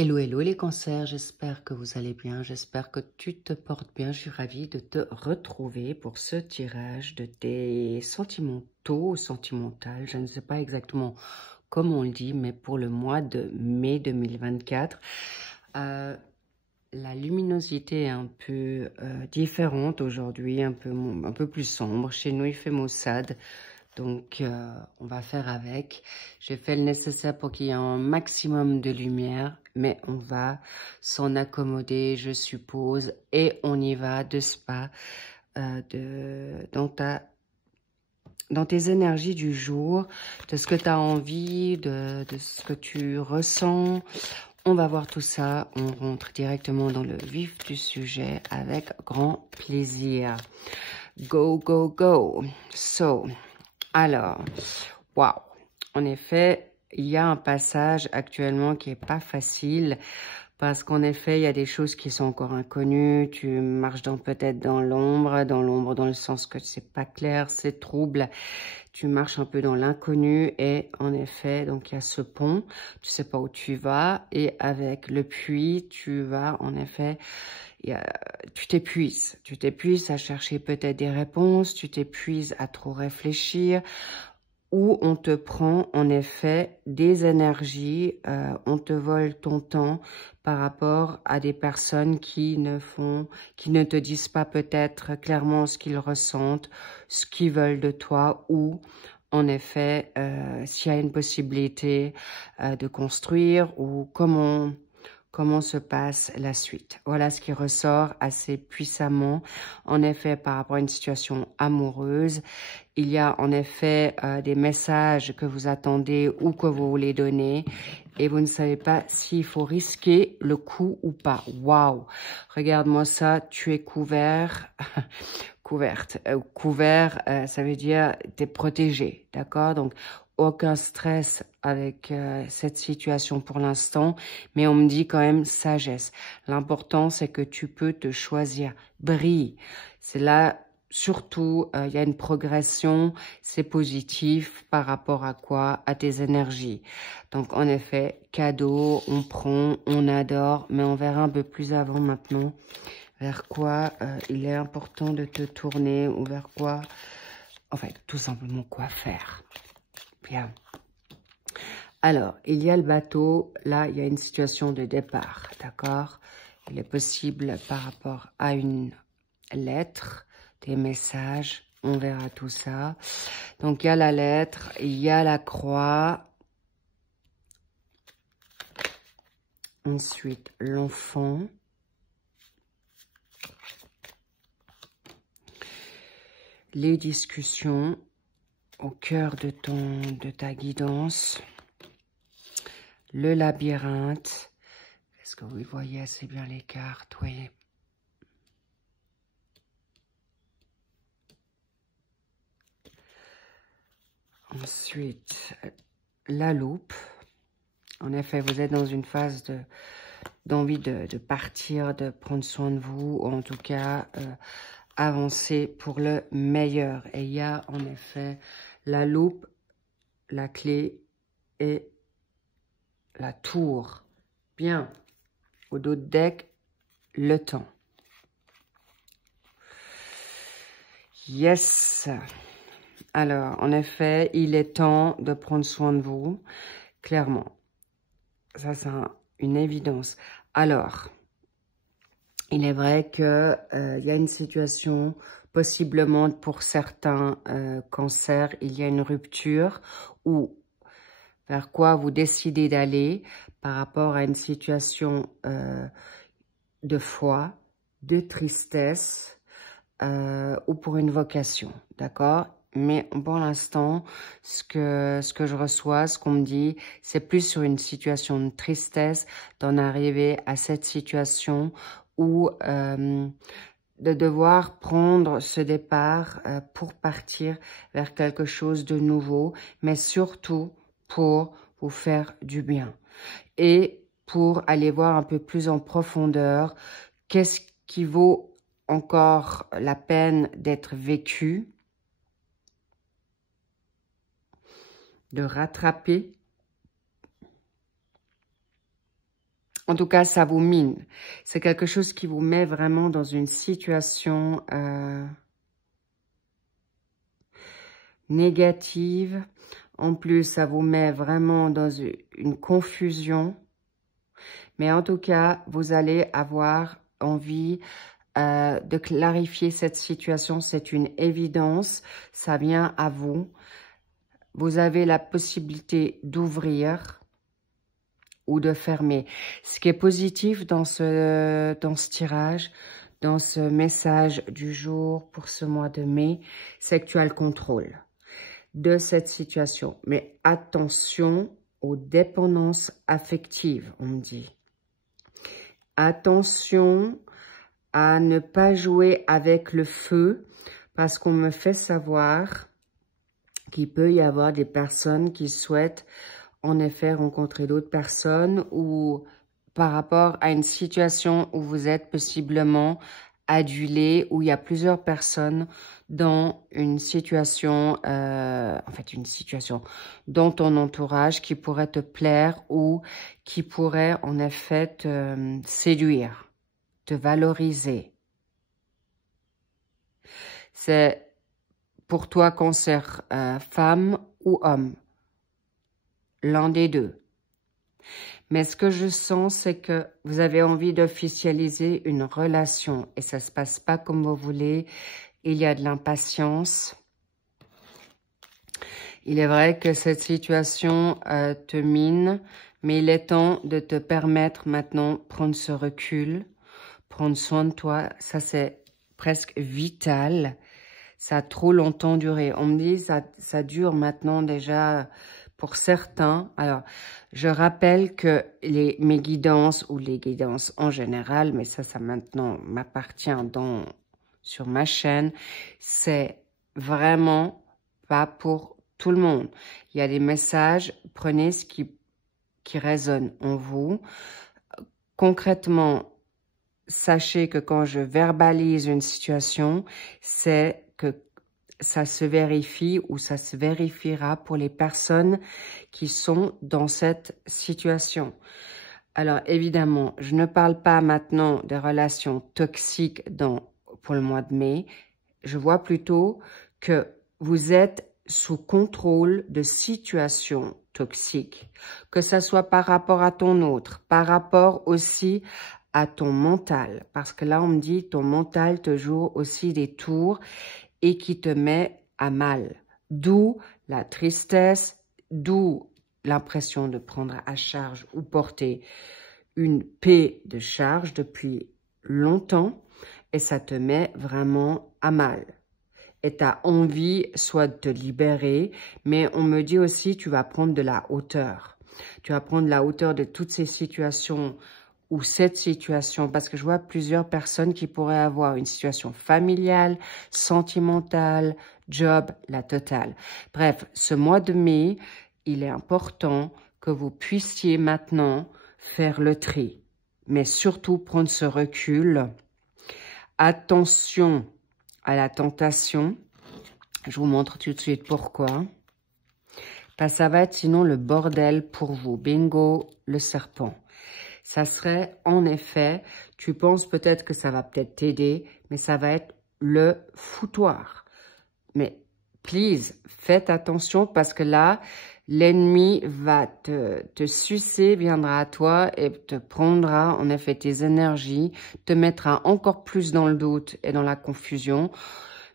Hello, hello les cancers, j'espère que vous allez bien, j'espère que tu te portes bien. Je suis ravie de te retrouver pour ce tirage de tes sentimentaux, sentimentales, je ne sais pas exactement comment on le dit, mais pour le mois de mai 2024. La luminosité est un peu différente aujourd'hui, un peu plus sombre. Chez nous, il fait maussade. Donc, on va faire avec. J'ai fait le nécessaire pour qu'il y ait un maximum de lumière, mais on va s'en accommoder, je suppose. Et on y va de spa dans tes énergies du jour, de ce que tu as envie, de ce que tu ressens. On va voir tout ça. On rentre directement dans le vif du sujet avec grand plaisir. Go, go, go. So... Alors, waouh, en effet, il y a un passage actuellement qui est pas facile parce qu'en effet, il y a des choses qui sont encore inconnues. Tu marches peut-être dans l'ombre dans le sens que c'est pas clair, c'est trouble. Tu marches un peu dans l'inconnu et en effet, donc il y a ce pont, tu sais pas où tu vas et avec le puits, tu vas en effet... Tu t'épuises à chercher peut-être des réponses, tu t'épuises à trop réfléchir, ou on te prend en effet des énergies, on te vole ton temps par rapport à des personnes qui ne te disent pas peut-être clairement ce qu'ils ressentent, ce qu'ils veulent de toi, ou en effet, s'il y a une possibilité de construire ou comment se passe la suite. Voilà ce qui ressort assez puissamment, en effet, par rapport à une situation amoureuse. Il y a en effet des messages que vous attendez ou que vous voulez donner et vous ne savez pas s'il faut risquer le coup ou pas. Waouh! Regarde-moi ça, tu es couvert, couverte. Couvert, ça veut dire tu es protégé, d'accord? Donc, aucun stress avec cette situation pour l'instant, mais on me dit quand même sagesse. L'important, c'est que tu peux te choisir. Brille. C'est là, surtout, il y a une progression, c'est positif par rapport à quoi? À tes énergies. Donc, en effet, cadeau, on prend, on adore, mais on verra un peu plus avant maintenant vers quoi il est important de te tourner ou vers quoi, en fait, tout simplement quoi faire. Bien. Alors, il y a le bateau. Là, il y a une situation de départ, d'accord? Il est possible par rapport à une lettre, des messages. On verra tout ça. Donc, il y a la lettre, il y a la croix. Ensuite, l'enfant. Les discussions au cœur de ta guidance. Le labyrinthe. Est-ce que vous voyez assez bien les cartes? Oui. Ensuite, la loupe. En effet, vous êtes dans une phase d'envie de partir, de prendre soin de vous, ou en tout cas, avancer pour le meilleur. Et il y a en effet la loupe, la clé et la tour. Bien. Au dos de deck, le temps. Yes. Alors, en effet, il est temps de prendre soin de vous, clairement. Ça, c'est une évidence. Alors, il est vrai que il y a une situation, possiblement pour certains cancers, il y a une rupture ou vers quoi vous décidez d'aller par rapport à une situation de foi, de tristesse ou pour une vocation, d'accord? Mais pour l'instant, ce que je reçois, ce qu'on me dit, c'est plus sur une situation de tristesse, d'en arriver à cette situation où de devoir prendre ce départ pour partir vers quelque chose de nouveau, mais surtout pour vous faire du bien. Et pour aller voir un peu plus en profondeur, qu'est-ce qui vaut encore la peine d'être vécu, de rattraper, En tout cas, ça vous mine. C'est quelque chose qui vous met vraiment dans une situation négative. En plus, ça vous met vraiment dans une confusion. Mais en tout cas, vous allez avoir envie de clarifier cette situation. C'est une évidence. Ça vient à vous. Vous avez la possibilité d'ouvrir ou de fermer. Ce qui est positif dans ce tirage, dans ce message du jour pour ce mois de mai, c'est que tu as le contrôle de cette situation. Mais attention aux dépendances affectives, on me dit. Attention à ne pas jouer avec le feu, parce qu'on me fait savoir qu'il peut y avoir des personnes qui souhaitent en effet rencontrer d'autres personnes ou par rapport à une situation où vous êtes possiblement adulé, où il y a plusieurs personnes dans une situation, une situation dans ton entourage qui pourrait te plaire ou qui pourrait en effet te séduire, te valoriser. C'est pour toi Cancer, femme ou homme, l'un des deux. Mais ce que je sens, c'est que vous avez envie d'officialiser une relation et ça se passe pas comme vous voulez. Il y a de l'impatience. Il est vrai que cette situation te mine, mais il est temps de te permettre maintenant de prendre ce recul, prendre soin de toi. Ça, c'est presque vital. Ça a trop longtemps duré. On me dit ça dure maintenant déjà pour certains. Alors, je rappelle que mes guidances ou les guidances en général, mais ça maintenant m'appartient sur ma chaîne, c'est vraiment pas pour tout le monde. Il y a des messages, prenez ce qui résonne en vous. Concrètement, sachez que quand je verbalise une situation, c'est que ça se vérifie ou ça se vérifiera pour les personnes qui sont dans cette situation. Alors, évidemment, je ne parle pas maintenant des relations toxiques pour le mois de mai. Je vois plutôt que vous êtes sous contrôle de situations toxiques, que ça soit par rapport à ton autre, par rapport aussi à ton mental. Parce que là, on me dit ton mental te joue aussi des tours et qui te met à mal. D'où la tristesse, d'où l'impression de prendre à charge ou porter une paix de charge depuis longtemps et ça te met vraiment à mal. Et tu as envie soit de te libérer, mais on me dit aussi tu vas prendre de la hauteur. Tu vas prendre la hauteur de toutes ces situations ou cette situation, parce que je vois plusieurs personnes qui pourraient avoir une situation familiale, sentimentale, job, la totale. Bref, ce mois de mai, il est important que vous puissiez maintenant faire le tri, mais surtout prendre ce recul. Attention à la tentation. Je vous montre tout de suite pourquoi. Parce que ça va être sinon le bordel pour vous. Bingo, le serpent. Ça serait, en effet, tu penses peut-être que ça va peut-être t'aider, mais ça va être le foutoir. Mais, please, faites attention parce que là, l'ennemi va te sucer, viendra à toi et te prendra, en effet, tes énergies, te mettra encore plus dans le doute et dans la confusion.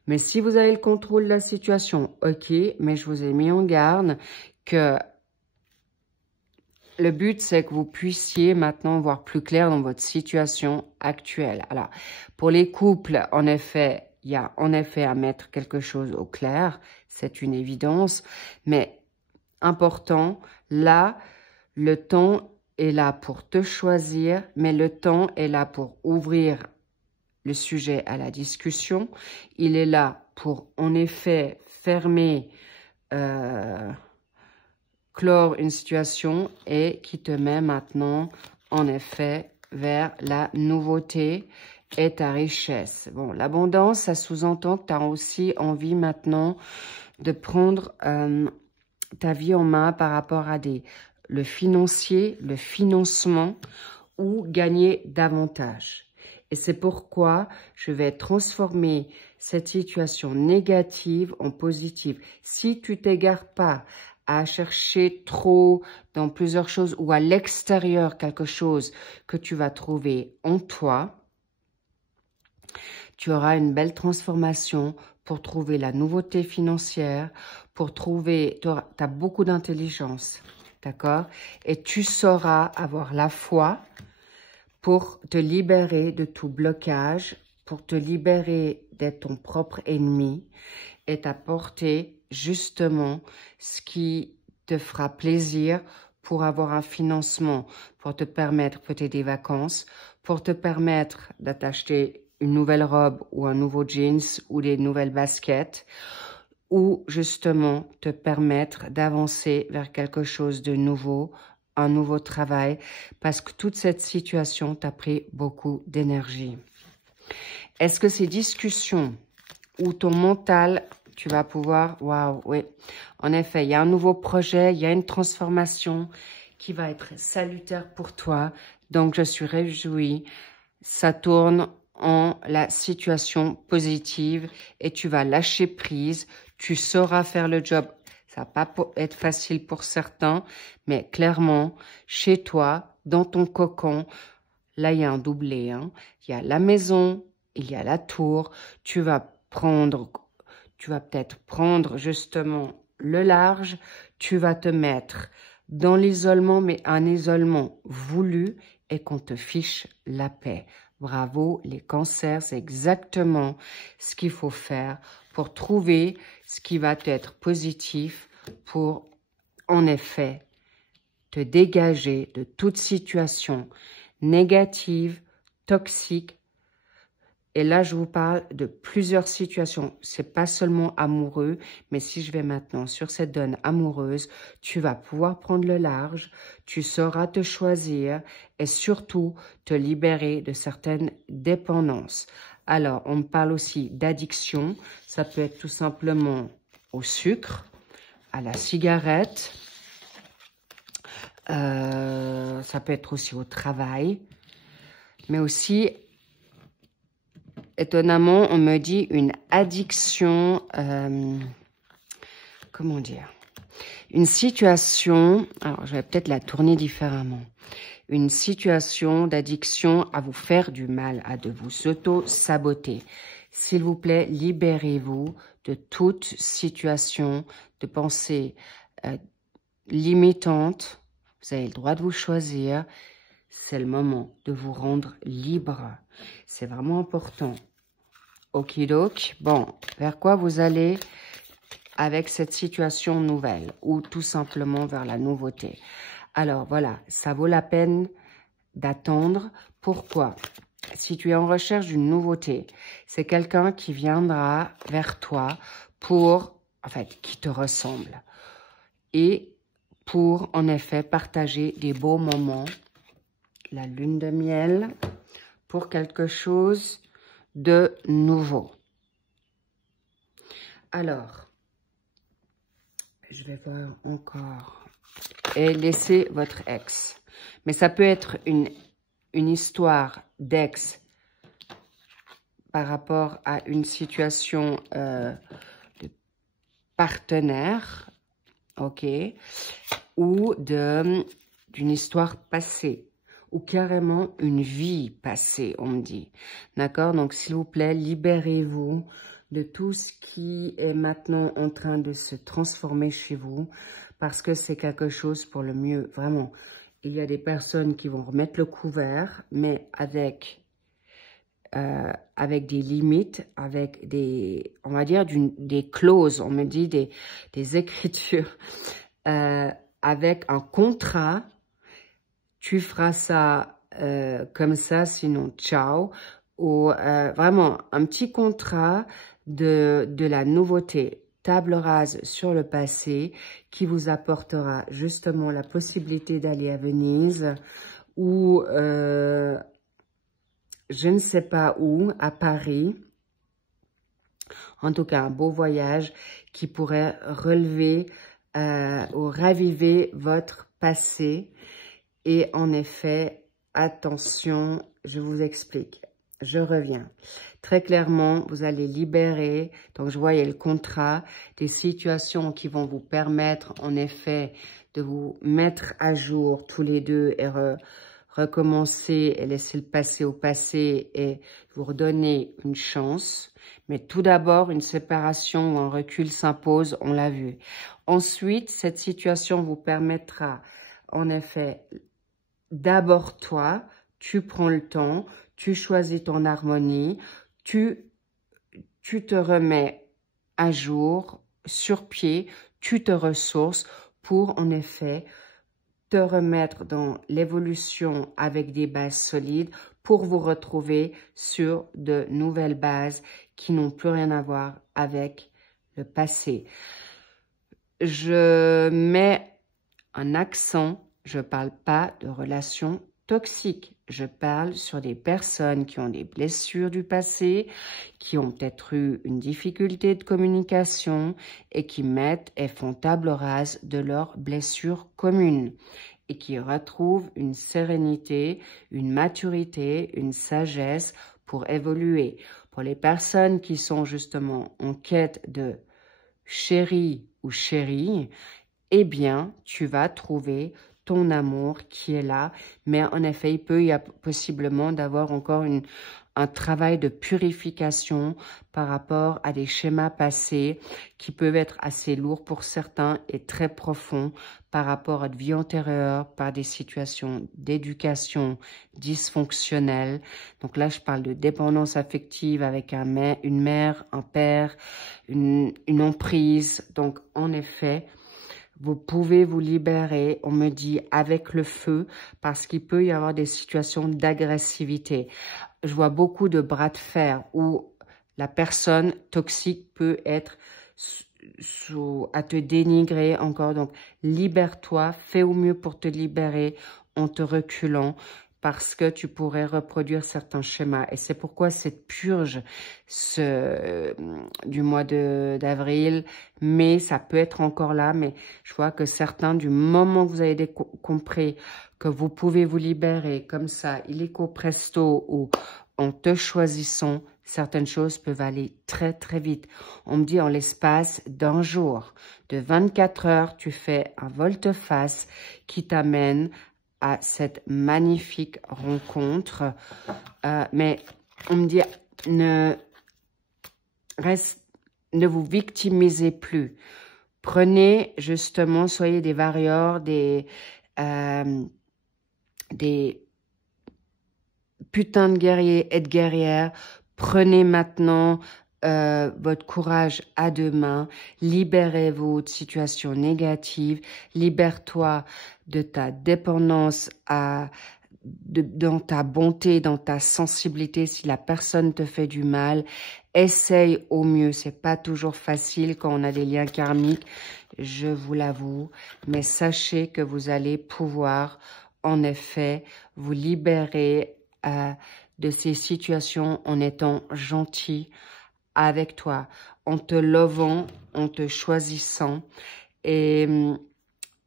Mais si vous avez le contrôle de la situation, ok, mais je vous ai mis en garde que le but, c'est que vous puissiez maintenant voir plus clair dans votre situation actuelle. Alors, pour les couples, en effet, il y a en effet à mettre quelque chose au clair. C'est une évidence. Mais important, là, le temps est là pour te choisir, mais le temps est là pour ouvrir le sujet à la discussion. Il est là pour, en effet, fermer... clore une situation et qui te met maintenant, en effet, vers la nouveauté et ta richesse. Bon, l'abondance, ça sous-entend que tu as aussi envie maintenant de prendre ta vie en main par rapport à le financier, le financement ou gagner davantage. Et c'est pourquoi je vais transformer cette situation négative en positive. Si tu t'égares pas à chercher trop dans plusieurs choses ou à l'extérieur quelque chose que tu vas trouver en toi, tu auras une belle transformation pour trouver la nouveauté financière, pour trouver, tu as beaucoup d'intelligence, d'accord? Et tu sauras avoir la foi pour te libérer de tout blocage, pour te libérer d'être ton propre ennemi et t'apporter justement ce qui te fera plaisir pour avoir un financement, pour te permettre peut-être des vacances, pour te permettre de t'acheter une nouvelle robe ou un nouveau jeans ou des nouvelles baskets, ou justement te permettre d'avancer vers quelque chose de nouveau, un nouveau travail, parce que toute cette situation t'a pris beaucoup d'énergie. Est-ce que ces discussions où ton mental, tu vas pouvoir, waouh, oui, en effet, il y a un nouveau projet, il y a une transformation qui va être salutaire pour toi, donc je suis réjouie, ça tourne en la situation positive et tu vas lâcher prise, tu sauras faire le job. Ça va pas être facile pour certains, mais clairement, chez toi, dans ton cocon, là, il y a un doublé. Hein. Il y a la maison, il y a la tour. Tu vas peut-être prendre justement le large. Tu vas te mettre dans l'isolement, mais un isolement voulu et qu'on te fiche la paix. Bravo, les cancers, c'est exactement ce qu'il faut faire pour trouver ce qui va être positif pour, en effet, te dégager de toute situation négative, toxique. Et là, je vous parle de plusieurs situations. C'est pas seulement amoureux, mais si je vais maintenant sur cette donne amoureuse, tu vas pouvoir prendre le large, tu sauras te choisir et surtout te libérer de certaines dépendances. Alors, on me parle aussi d'addiction. Ça peut être tout simplement au sucre, à la cigarette. Ça peut être aussi au travail, mais aussi étonnamment, on me dit une addiction, comment dire, une situation, alors je vais peut-être la tourner différemment, une situation d'addiction à vous faire du mal, à de vous auto-saboter. S'il vous plaît, libérez-vous de toute situation de pensée limitante. Vous avez le droit de vous choisir. C'est le moment de vous rendre libre. C'est vraiment important. Okidok. Bon, vers quoi vous allez avec cette situation nouvelle ou tout simplement vers la nouveauté? Alors voilà, ça vaut la peine d'attendre. Pourquoi? Si tu es en recherche d'une nouveauté, c'est quelqu'un qui viendra vers toi pour, en fait, qui te ressemble. Et pour, en effet, partager des beaux moments. La lune de miel pour quelque chose de nouveau. Alors, je vais voir encore. Et laissez votre ex. Mais ça peut être une histoire d'ex par rapport à une situation de partenaire, ok, ou d'une histoire passée. Ou carrément une vie passée, on me dit. D'accord? Donc, s'il vous plaît, libérez-vous de tout ce qui est maintenant en train de se transformer chez vous, parce que c'est quelque chose pour le mieux. Vraiment, il y a des personnes qui vont remettre le couvert, mais avec des limites, avec des, on va dire, des clauses, on me dit des écritures, avec un contrat. Tu feras ça comme ça, sinon ciao. Ou vraiment un petit contrat de la nouveauté, table rase sur le passé, qui vous apportera justement la possibilité d'aller à Venise ou je ne sais pas où, à Paris. En tout cas, un beau voyage qui pourrait relever ou raviver votre passé. Et en effet, attention, je vous explique. Je reviens. Très clairement, vous allez libérer, donc je vois il y a le contrat, des situations qui vont vous permettre en effet de vous mettre à jour tous les deux et recommencer et laisser le passé au passé et vous redonner une chance. Mais tout d'abord, une séparation ou un recul s'impose, on l'a vu. Ensuite, cette situation vous permettra en effet, d'abord toi, tu prends le temps, tu choisis ton harmonie, tu te remets à jour, sur pied, tu te ressources pour en effet te remettre dans l'évolution avec des bases solides pour vous retrouver sur de nouvelles bases qui n'ont plus rien à voir avec le passé. Je mets un accent, je ne parle pas de relations toxiques. Je parle sur des personnes qui ont des blessures du passé, qui ont peut-être eu une difficulté de communication et qui mettent et font table rase de leurs blessures communes et qui retrouvent une sérénité, une maturité, une sagesse pour évoluer. Pour les personnes qui sont justement en quête de chéri ou chérie, eh bien, tu vas trouver ton amour qui est là. Mais en effet, il peut y avoir possiblement d'avoir encore un travail de purification par rapport à des schémas passés qui peuvent être assez lourds pour certains et très profonds par rapport à de vie antérieure, par des situations d'éducation dysfonctionnelle. Donc là, je parle de dépendance affective avec une mère, un père, une emprise. Donc, en effet, vous pouvez vous libérer, on me dit, avec le feu, parce qu'il peut y avoir des situations d'agressivité. Je vois beaucoup de bras de fer où la personne toxique peut être à te dénigrer encore. Donc, libère-toi, fais au mieux pour te libérer en te reculant, parce que tu pourrais reproduire certains schémas. Et c'est pourquoi cette purge du mois d'avril, mai, ça peut être encore là, mais je vois que certains, du moment que vous avez compris que vous pouvez vous libérer comme ça, illico presto, ou en te choisissant, certaines choses peuvent aller très très vite. On me dit en l'espace d'un jour, de 24 heures, tu fais un volte-face qui t'amène à cette magnifique rencontre. Mais on me dit, ne vous victimisez plus. Prenez justement, soyez des warriors, des putains de guerriers et de guerrières. Prenez maintenant votre courage à deux mains, libérez-vous de situations négatives, libère-toi de ta dépendance dans ta bonté, dans ta sensibilité. Si la personne te fait du mal, essaye au mieux. C'est pas toujours facile quand on a des liens karmiques, je vous l'avoue, mais sachez que vous allez pouvoir en effet vous libérer de ces situations en étant gentil avec toi, en te lovant, en te choisissant, et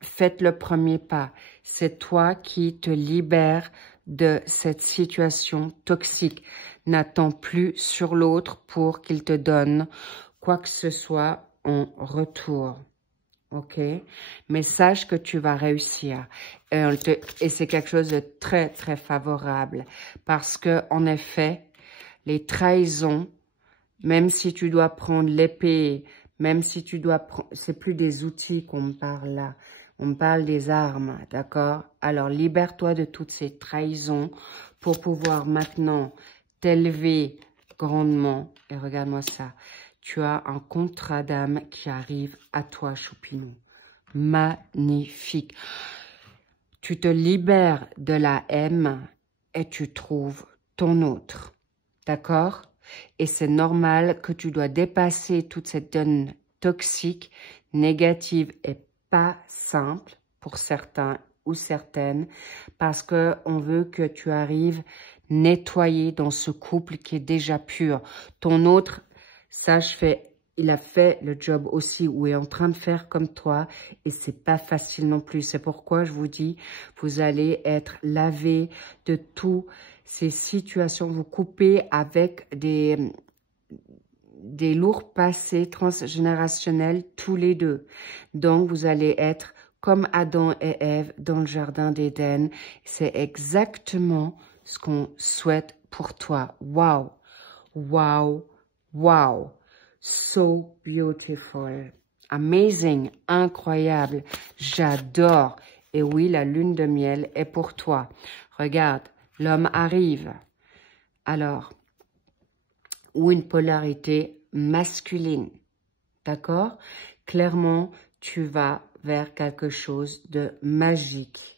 faites le premier pas. C'est toi qui te libères de cette situation toxique. N'attends plus sur l'autre pour qu'il te donne quoi que ce soit en retour. Ok? Mais sache que tu vas réussir. Et c'est quelque chose de très, très favorable. Parce que, en effet, les trahisons, même si tu dois prendre l'épée, même si tu dois prendre... C'est plus des outils qu'on me parle là. On me parle des armes, d'accord? Alors, libère-toi de toutes ces trahisons pour pouvoir maintenant t'élever grandement. Et regarde-moi ça. Tu as un contrat d'âme qui arrive à toi, Choupinou. Magnifique. Tu te libères de la haine et tu trouves ton autre. D'accord? Et c'est normal que tu dois dépasser toute cette donne toxique, négative et pas simple pour certains ou certaines, parce qu'on veut que tu arrives nettoyé dans ce couple qui est déjà pur. Ton autre, ça je fais il a fait le job aussi ou est en train de faire comme toi et c'est pas facile non plus. C'est pourquoi je vous dis, vous allez être lavé de toutes ces situations, vous coupez avec des lourds passés transgénérationnels tous les deux. Donc, vous allez être comme Adam et Ève dans le jardin d'Éden. C'est exactement ce qu'on souhaite pour toi. Wow, wow, wow. So beautiful. Amazing, incroyable. J'adore. Et oui, la lune de miel est pour toi. Regarde, l'homme arrive. Alors, ou une polarité masculine. D'accord? Clairement, tu vas vers quelque chose de magique.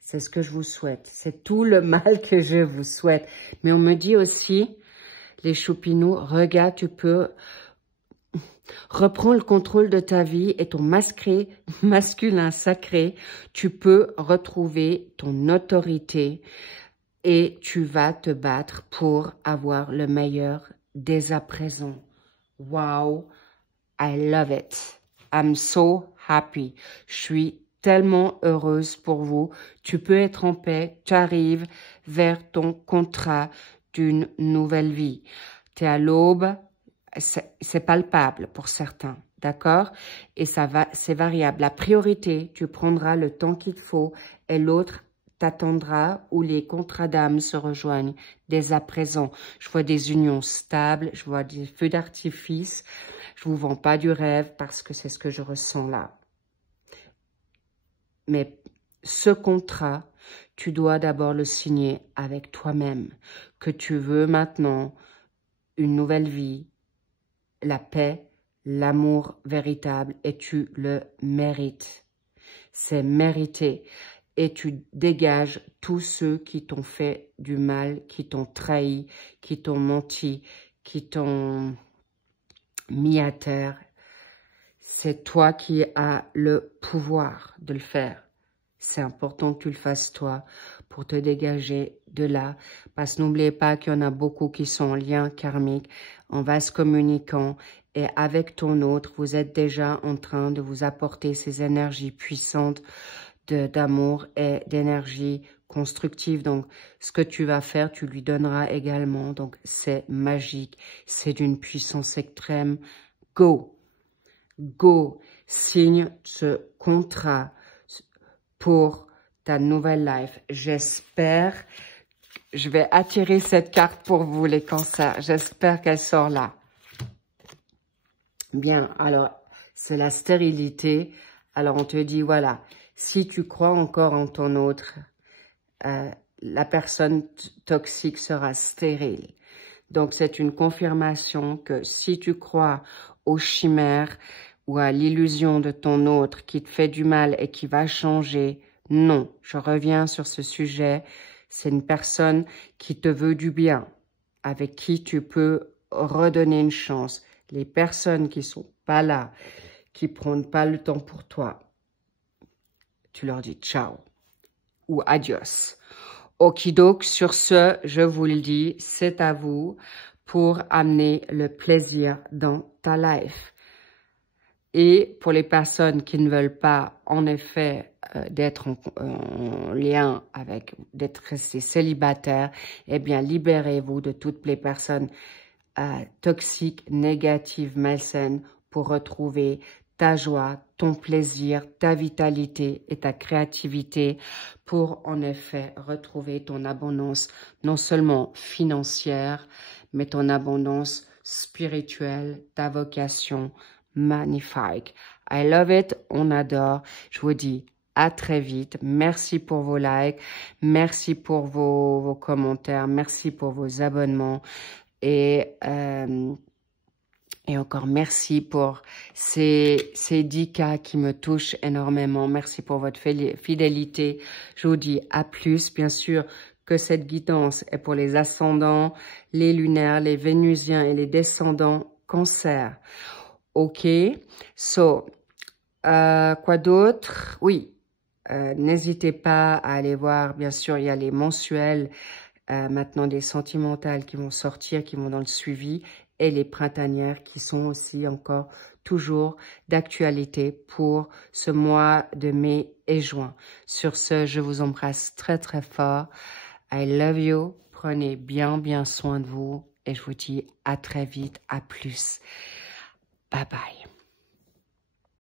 C'est ce que je vous souhaite. C'est tout le mal que je vous souhaite. Mais on me dit aussi, les choupinous, regarde, tu peux reprendre le contrôle de ta vie et ton masculin sacré. Tu peux retrouver ton autorité et tu vas te battre pour avoir le meilleur dès à présent. Wow, I love it. I'm so happy. Je suis tellement heureuse pour vous. Tu peux être en paix. Tu arrives vers ton contrat d'une nouvelle vie. Tu es à l'aube. C'est palpable pour certains. D'accord? Et c'est variable. La priorité, tu prendras le temps qu'il faut et l'autre t'attendra où les contrats d'âme se rejoignent dès à présent. Je vois des unions stables, je vois des feux d'artifice. Je vous vends pas du rêve parce que c'est ce que je ressens là. Mais ce contrat, tu dois d'abord le signer avec toi-même. Que tu veux maintenant une nouvelle vie, la paix, l'amour véritable et tu le mérites. C'est mérité. Et tu dégages tous ceux qui t'ont fait du mal, qui t'ont trahi, qui t'ont menti, qui t'ont mis à terre. C'est toi qui as le pouvoir de le faire. C'est important que tu le fasses toi pour te dégager de là. Parce que n'oubliez pas qu'il y en a beaucoup qui sont en lien karmique, en vase communicant. Et avec ton autre, vous êtes déjà en train de vous apporter ces énergies puissantes d'amour et d'énergie constructive. Donc, ce que tu vas faire, tu lui donneras également. Donc, c'est magique. C'est d'une puissance extrême. Go! Go! Signe ce contrat pour ta nouvelle life. J'espère, je vais attirer cette carte pour vous, les cancers. J'espère qu'elle sort là. Bien, alors, c'est la stérilité. Alors, on te dit, voilà, si tu crois encore en ton autre, la personne toxique sera stérile. Donc, c'est une confirmation que si tu crois aux chimères ou à l'illusion de ton autre qui te fait du mal et qui va changer, non, je reviens sur ce sujet. C'est une personne qui te veut du bien, avec qui tu peux redonner une chance. Les personnes qui sont pas là, qui prennent pas le temps pour toi, tu leur dis ciao ou adios. Okidok, sur ce, je vous le dis, c'est à vous pour amener le plaisir dans ta life. Et pour les personnes qui ne veulent pas, en effet, d'être en lien avec, d'être restés célibataires, eh bien, libérez-vous de toutes les personnes toxiques, négatives, malsaines pour retrouver ta joie, ton plaisir, ta vitalité et ta créativité pour en effet retrouver ton abondance non seulement financière, mais ton abondance spirituelle, ta vocation magnifique. I love it, on adore. Je vous dis à très vite. Merci pour vos likes, merci pour vos commentaires, merci pour vos abonnements et encore, merci pour ces 10K qui me touchent énormément. Merci pour votre fidélité. Je vous dis à plus. Bien sûr que cette guidance est pour les ascendants, les lunaires, les vénusiens et les descendants cancer. OK. So, quoi d'autre? Oui. N'hésitez pas à aller voir. Bien sûr, il y a les mensuels. Maintenant des sentimentales qui vont sortir, qui vont dans le suivi. et les printanières qui sont aussi encore toujours d'actualité pour ce mois de mai et juin. Sur ce, je vous embrasse très très fort. I love you. Prenez bien soin de vous et je vous dis à très vite, à plus. Bye bye.